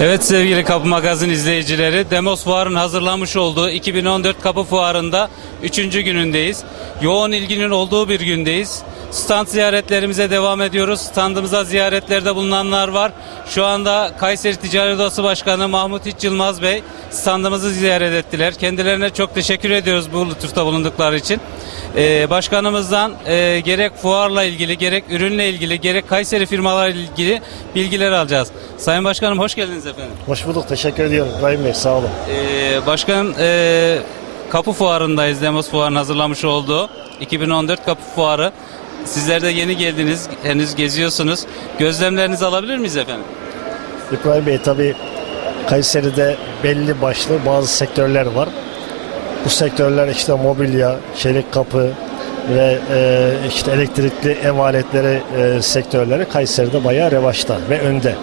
Evet sevgili Kapı Magazin izleyicileri, Demos Fuar'ın hazırlamış olduğu 2014 Kapı Fuarı'nda 3. günündeyiz. Yoğun ilginin olduğu bir gündeyiz. Stand ziyaretlerimize devam ediyoruz. Standımıza ziyaretlerde bulunanlar var. Şu anda Kayseri Ticaret Odası Başkanı Mahmut İç Yılmaz Bey standımızı ziyaret ettiler. Kendilerine çok teşekkür ediyoruz bu lütufta bulundukları için. Ee, başkanımızdan e, gerek fuarla ilgili, gerek ürünle ilgili, gerek Kayseri firmalarıyla ilgili bilgiler alacağız. Sayın Başkanım hoş geldiniz efendim. Hoş bulduk. Teşekkür ediyorum İbrahim Bey. Sağ olun. Ee, başkanım e, Kapı Fuarı'ndayız. Demos Fuarı'nın hazırlamış olduğu 2014 Kapı Fuarı. Sizler de yeni geldiniz. Henüz geziyorsunuz. Gözlemlerinizi alabilir miyiz efendim? İbrahim Bey tabii Kayseri'de belli başlı bazı sektörler var. Bu sektörler işte mobilya, çelik kapı ve e, işte elektrikli ev aletleri e, sektörleri Kayseri'de bayağı revaçta ve önde.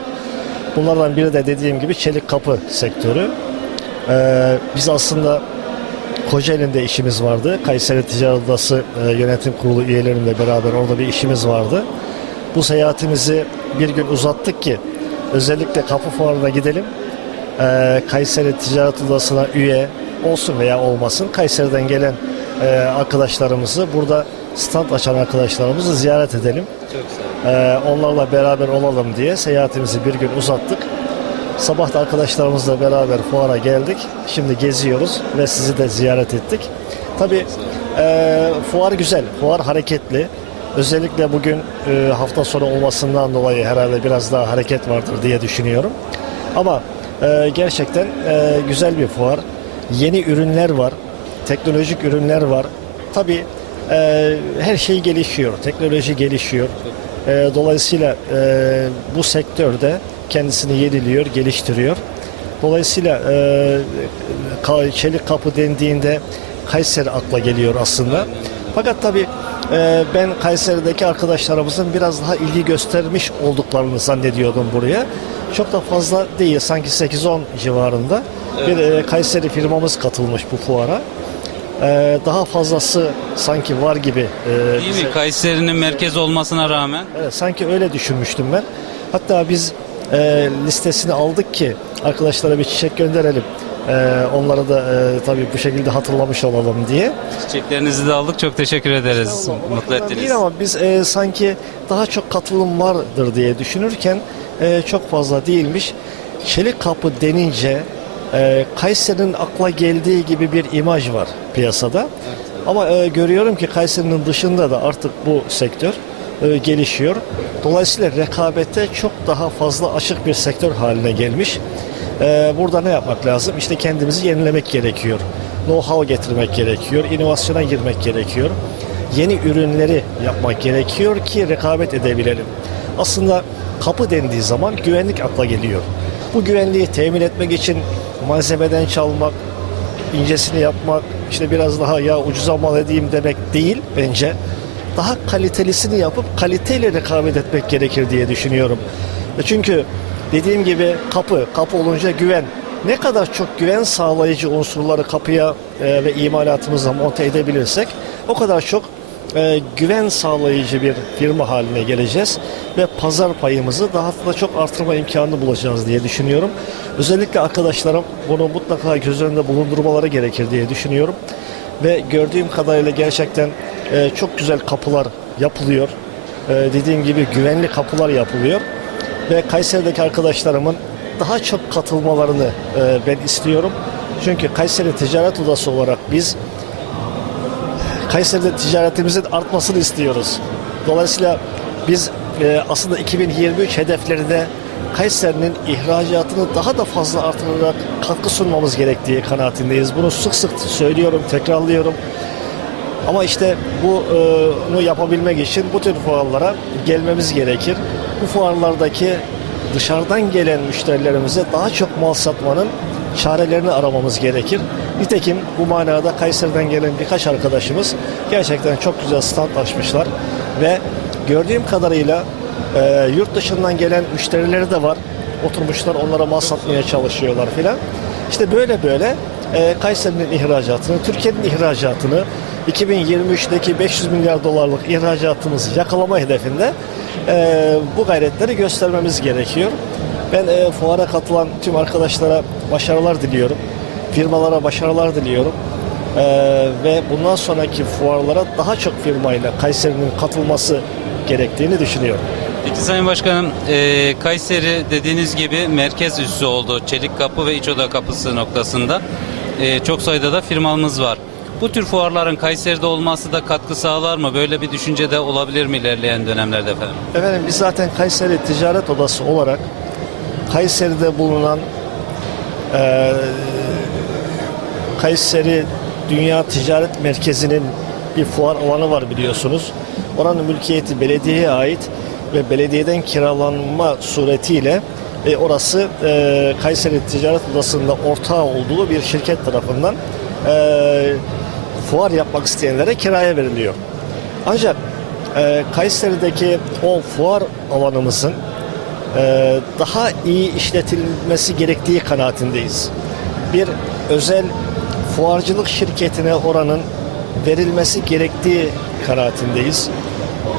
Bunlardan biri de dediğim gibi çelik kapı sektörü. E, biz aslında Kocaeli'nde işimiz vardı. Kayseri Ticaret Odası e, Yönetim Kurulu üyelerimle beraber orada bir işimiz vardı. Bu seyahatimizi bir gün uzattık ki özellikle kapı fuarına gidelim. E, Kayseri Ticaret Odası'na üye olsun veya olmasın Kayseri'den gelen e, arkadaşlarımızı burada stand açan arkadaşlarımızı ziyaret edelim. Çok sağ olun. Ee, onlarla beraber olalım diye seyahatimizi bir gün uzattık. Sabah da arkadaşlarımızla beraber fuara geldik. Şimdi geziyoruz ve sizi de ziyaret ettik. Tabii e, fuar güzel, fuar hareketli. Özellikle bugün e, hafta sonu olmasından dolayı herhalde biraz daha hareket vardır diye düşünüyorum. Ama e, gerçekten e, güzel bir fuar. Yeni ürünler var, teknolojik ürünler var. Tabii e, her şey gelişiyor, teknoloji gelişiyor. E, dolayısıyla e, bu sektörde kendisini yeniliyor, geliştiriyor. Dolayısıyla e, çelik kapı dendiğinde Kayseri akla geliyor aslında. Fakat tabii e, ben Kayseri'deki arkadaşlarımızın biraz daha ilgi göstermiş olduklarını zannediyordum buraya. Çok da fazla değil, sanki 8-10 civarında bir e, Kayseri firmamız katılmış bu fuara. E, daha fazlası sanki var gibi. e, Değil bize- mi? Kayseri'nin merkezi olmasına rağmen Evet, sanki öyle düşünmüştüm ben. Hatta biz e, listesini aldık ki arkadaşlara bir çiçek gönderelim. E, onları da e, tabii bu şekilde hatırlamış olalım diye. çiçeklerinizi de aldık. Çok teşekkür ederiz. Mutlu Bakımdan ettiniz. Değil ama biz e, sanki daha çok katılım vardır diye düşünürken e, çok fazla değilmiş. Çelik kapı denince e, Kayseri'nin akla geldiği gibi bir imaj var piyasada. Ama e, görüyorum ki Kayseri'nin dışında da artık bu sektör e, gelişiyor. Dolayısıyla rekabete çok daha fazla açık bir sektör haline gelmiş. E, burada ne yapmak lazım? İşte kendimizi yenilemek gerekiyor. Know-how getirmek gerekiyor. inovasyona girmek gerekiyor. Yeni ürünleri yapmak gerekiyor ki rekabet edebilelim. Aslında kapı dendiği zaman güvenlik akla geliyor. Bu güvenliği temin etmek için malzemeden çalmak, incesini yapmak, işte biraz daha ya ucuza mal edeyim demek değil bence. Daha kalitelisini yapıp kaliteyle rekabet etmek gerekir diye düşünüyorum. E Çünkü dediğim gibi kapı, kapı olunca güven. Ne kadar çok güven sağlayıcı unsurları kapıya e, ve imalatımıza monte edebilirsek o kadar çok e, güven sağlayıcı bir firma haline geleceğiz ve pazar payımızı daha da çok artırma imkanı bulacağız diye düşünüyorum. Özellikle arkadaşlarım bunu mutlaka göz önünde bulundurmaları gerekir diye düşünüyorum. Ve gördüğüm kadarıyla gerçekten e, çok güzel kapılar yapılıyor. E, dediğim gibi güvenli kapılar yapılıyor. Ve Kayseri'deki arkadaşlarımın daha çok katılmalarını e, ben istiyorum. Çünkü Kayseri Ticaret Odası olarak biz Kayseri'de ticaretimizin artmasını istiyoruz. Dolayısıyla biz e, aslında 2023 hedeflerine Kayseri'nin ihracatını daha da fazla artırarak katkı sunmamız gerektiği kanaatindeyiz. Bunu sık sık söylüyorum, tekrarlıyorum. Ama işte bunu yapabilmek için bu tür fuarlara gelmemiz gerekir. Bu fuarlardaki dışarıdan gelen müşterilerimize daha çok mal satmanın çarelerini aramamız gerekir. Nitekim bu manada Kayseri'den gelen birkaç arkadaşımız gerçekten çok güzel stand açmışlar ve gördüğüm kadarıyla e, yurt dışından gelen müşterileri de var. Oturmuşlar onlara mal satmaya çalışıyorlar filan. İşte böyle böyle e, Kayseri'nin ihracatını, Türkiye'nin ihracatını 2023'teki 500 milyar dolarlık ihracatımızı yakalama hedefinde e, bu gayretleri göstermemiz gerekiyor. Ben e, fuara katılan tüm arkadaşlara başarılar diliyorum. Firmalara başarılar diliyorum. E, ve bundan sonraki fuarlara daha çok firmayla Kayseri'nin katılması gerektiğini düşünüyorum. Peki Sayın Başkanım, e, Kayseri dediğiniz gibi merkez üssü oldu. Çelik Kapı ve İç Oda Kapısı noktasında. E, çok sayıda da firmamız var. Bu tür fuarların Kayseri'de olması da katkı sağlar mı? Böyle bir düşünce de olabilir mi ilerleyen dönemlerde efendim? Efendim biz zaten Kayseri Ticaret Odası olarak Kayseri'de bulunan eee, Kayseri Dünya Ticaret Merkezi'nin bir fuar alanı var biliyorsunuz. Oranın mülkiyeti belediyeye ait ve belediyeden kiralanma suretiyle e, orası e, Kayseri Ticaret Odası'nda ortağı olduğu bir şirket tarafından e, fuar yapmak isteyenlere kiraya veriliyor. Ancak e, Kayseri'deki o fuar alanımızın e, daha iyi işletilmesi gerektiği kanaatindeyiz. Bir özel fuarcılık şirketine oranın verilmesi gerektiği kanaatindeyiz.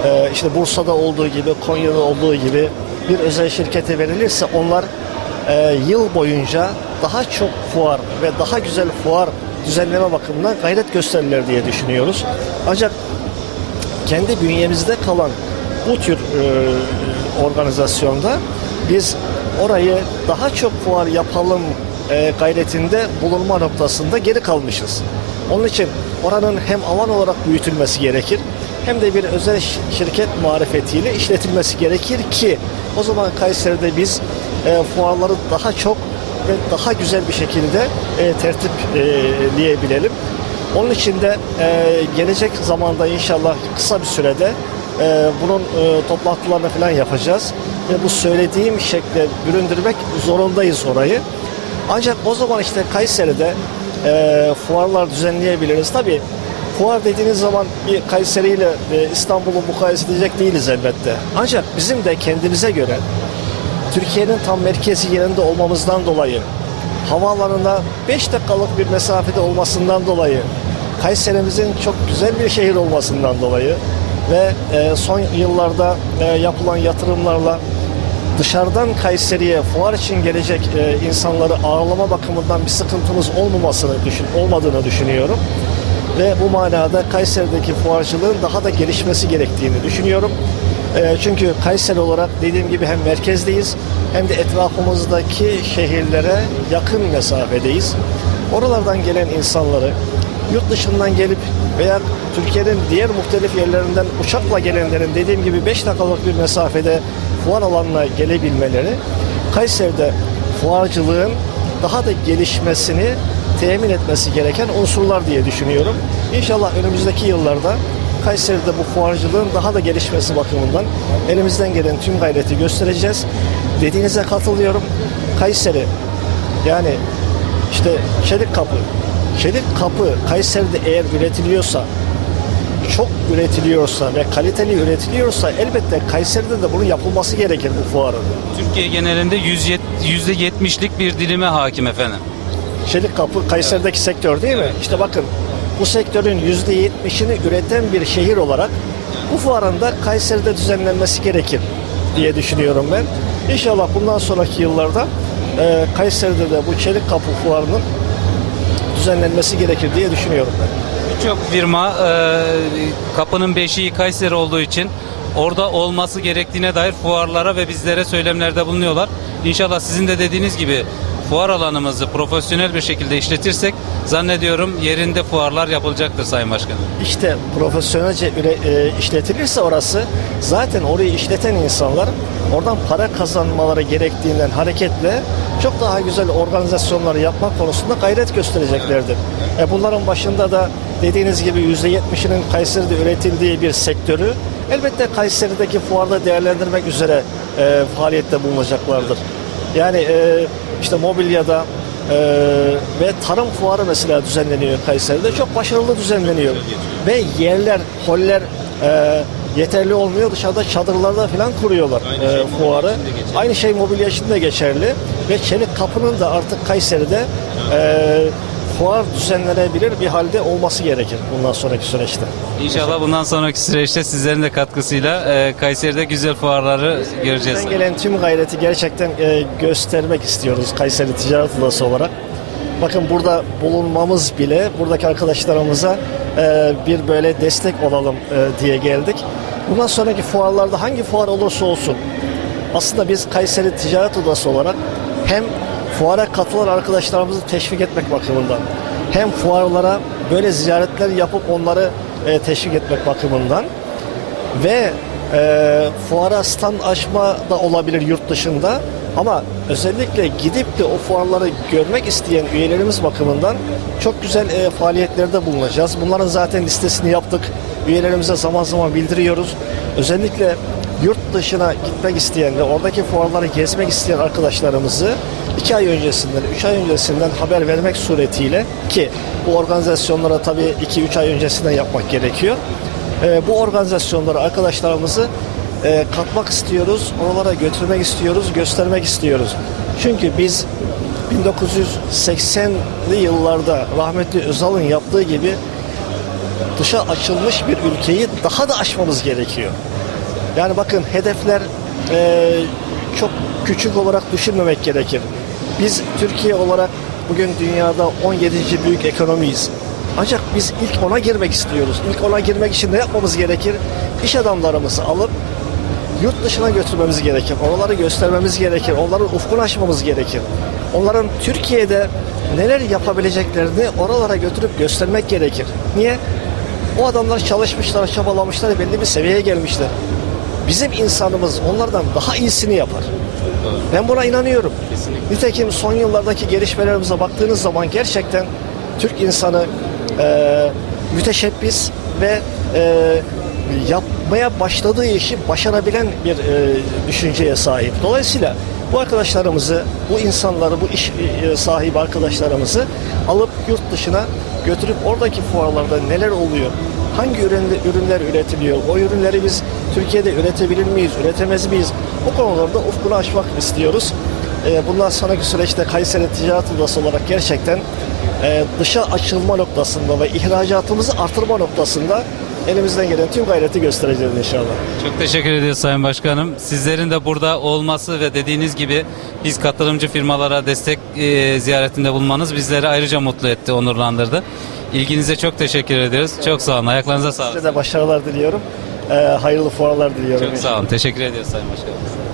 E, işte Bursa'da olduğu gibi, Konya'da olduğu gibi bir özel şirkete verilirse onlar e, yıl boyunca daha çok fuar ve daha güzel fuar düzenleme bakımından gayret gösterirler diye düşünüyoruz. Ancak kendi bünyemizde kalan bu tür e, organizasyonda biz orayı daha çok fuar yapalım e, gayretinde bulunma noktasında geri kalmışız. Onun için oranın hem alan olarak büyütülmesi gerekir hem de bir özel şirket marifetiyle işletilmesi gerekir ki o zaman Kayseri'de biz e, fuarları daha çok ve daha güzel bir şekilde e, tertipleyebilelim. Onun için de e, gelecek zamanda inşallah kısa bir sürede e, bunun e, toplantılarını falan yapacağız. Ve bu söylediğim şekle büründürmek zorundayız orayı. Ancak o zaman işte Kayseri'de e, fuarlar düzenleyebiliriz. Tabii fuar dediğiniz zaman bir Kayseri ile e, İstanbul'u mukayese edecek değiliz elbette. Ancak bizim de kendimize göre Türkiye'nin tam merkezi yerinde olmamızdan dolayı havaalanına 5 dakikalık bir mesafede olmasından dolayı Kayserimizin çok güzel bir şehir olmasından dolayı ve e, son yıllarda e, yapılan yatırımlarla dışarıdan Kayseri'ye fuar için gelecek e, insanları ağırlama bakımından bir sıkıntımız olmamasını düşün, olmadığını düşünüyorum. Ve bu manada Kayseri'deki fuarcılığın daha da gelişmesi gerektiğini düşünüyorum. E, Çünkü Kayseri olarak dediğim gibi hem merkezdeyiz hem de etrafımızdaki şehirlere yakın mesafedeyiz. Oralardan gelen insanları yurt dışından gelip veya Türkiye'nin diğer muhtelif yerlerinden uçakla gelenlerin dediğim gibi 5 dakikalık bir mesafede fuar alanına gelebilmeleri Kayseri'de fuarcılığın daha da gelişmesini temin etmesi gereken unsurlar diye düşünüyorum. İnşallah önümüzdeki yıllarda Kayseri'de bu fuarcılığın daha da gelişmesi bakımından elimizden gelen tüm gayreti göstereceğiz. Dediğinize katılıyorum. Kayseri yani işte çelik kapı. Çelik kapı Kayseri'de eğer üretiliyorsa çok üretiliyorsa ve kaliteli üretiliyorsa elbette Kayseri'de de bunun yapılması gerekir bu fuarın. Türkiye genelinde %70 %70'lik bir dilime hakim efendim. Çelik kapı Kayseri'deki sektör değil mi? İşte bakın bu sektörün %70'ini üreten bir şehir olarak bu fuarın da Kayseri'de düzenlenmesi gerekir diye düşünüyorum ben. İnşallah bundan sonraki yıllarda e, Kayseri'de de bu çelik kapı fuarının düzenlenmesi gerekir diye düşünüyorum ben. Birçok firma e, kapının beşiği Kayseri olduğu için orada olması gerektiğine dair fuarlara ve bizlere söylemlerde bulunuyorlar. İnşallah sizin de dediğiniz gibi fuar alanımızı profesyonel bir şekilde işletirsek zannediyorum yerinde fuarlar yapılacaktır Sayın Başkanım. İşte profesyonelce e, işletilirse orası zaten orayı işleten insanlar oradan para kazanmaları gerektiğinden hareketle çok daha güzel organizasyonları yapmak konusunda gayret göstereceklerdir. E bunların başında da dediğiniz gibi %70'inin Kayseri'de üretildiği bir sektörü elbette Kayseri'deki fuarda değerlendirmek üzere e, faaliyette bulunacaklardır. Yani e, işte mobilyada e, ve tarım fuarı mesela düzenleniyor Kayseri'de. Çok başarılı düzenleniyor. Ve yerler, holler e, yeterli olmuyor. Dışarıda çadırlarda falan kuruyorlar e, fuarı. Aynı şey mobilya için de geçerli. Ve Çelik Kapı'nın da artık Kayseri'de e, fuar düzenlenebilir bir halde olması gerekir bundan sonraki süreçte. İnşallah bundan sonraki süreçte sizlerin de katkısıyla e, Kayseri'de güzel fuarları göreceğiz. Elimizden gelen tüm gayreti gerçekten e, göstermek istiyoruz Kayseri Ticaret Odası olarak. Bakın burada bulunmamız bile buradaki arkadaşlarımıza e, bir böyle destek olalım e, diye geldik. Bundan sonraki fuarlarda hangi fuar olursa olsun aslında biz Kayseri Ticaret Odası olarak hem fuara katılan arkadaşlarımızı teşvik etmek bakımından hem fuarlara böyle ziyaretler yapıp onları e, teşvik etmek bakımından ve e, fuara stand açma da olabilir yurt dışında ama özellikle gidip de o fuarları görmek isteyen üyelerimiz bakımından çok güzel e, faaliyetlerde bulunacağız. Bunların zaten listesini yaptık. Üyelerimize zaman zaman bildiriyoruz. Özellikle yurt dışına gitmek isteyen ve oradaki fuarları gezmek isteyen arkadaşlarımızı iki ay öncesinden, üç ay öncesinden haber vermek suretiyle ki bu organizasyonlara tabii iki üç ay öncesinden yapmak gerekiyor. E, bu organizasyonlara arkadaşlarımızı e, katmak istiyoruz, oralara götürmek istiyoruz, göstermek istiyoruz. Çünkü biz 1980'li yıllarda rahmetli Özal'ın yaptığı gibi dışa açılmış bir ülkeyi daha da aşmamız gerekiyor. Yani bakın hedefler e, çok küçük olarak düşünmemek gerekir. Biz Türkiye olarak bugün dünyada 17. büyük ekonomiyiz. Ancak biz ilk ona girmek istiyoruz. İlk ona girmek için ne yapmamız gerekir? İş adamlarımızı alıp yurt dışına götürmemiz gerekir. Oraları göstermemiz gerekir. Onların ufkunu açmamız gerekir. Onların Türkiye'de neler yapabileceklerini oralara götürüp göstermek gerekir. Niye? O adamlar çalışmışlar, çabalamışlar, belli bir seviyeye gelmişler. Bizim insanımız onlardan daha iyisini yapar. Ben buna inanıyorum. Nitekim son yıllardaki gelişmelerimize baktığınız zaman gerçekten Türk insanı e, müteşebbis ve e, yapmaya başladığı işi başarabilen bir e, düşünceye sahip. Dolayısıyla bu arkadaşlarımızı, bu insanları, bu iş e, sahibi arkadaşlarımızı alıp yurt dışına götürüp oradaki fuarlarda neler oluyor, hangi ürünler, ürünler üretiliyor, o ürünleri biz Türkiye'de üretebilir miyiz, üretemez miyiz? Bu konularda ufkunu açmak istiyoruz. E, Bundan sonraki süreçte Kayseri Ticaret Odası olarak gerçekten e, dışa açılma noktasında ve ihracatımızı artırma noktasında elimizden gelen tüm gayreti göstereceğiz inşallah. Çok teşekkür ediyoruz Sayın Başkanım. Sizlerin de burada olması ve dediğiniz gibi biz katılımcı firmalara destek e, ziyaretinde bulunmanız bizleri ayrıca mutlu etti, onurlandırdı. İlginize çok teşekkür ediyoruz. Çok sağ olun. Ayaklarınıza sağlık. Size de başarılar diliyorum. E, hayırlı fuarlar diliyorum. Çok sağ olun. Teşekkür ediyoruz Sayın Başkanım.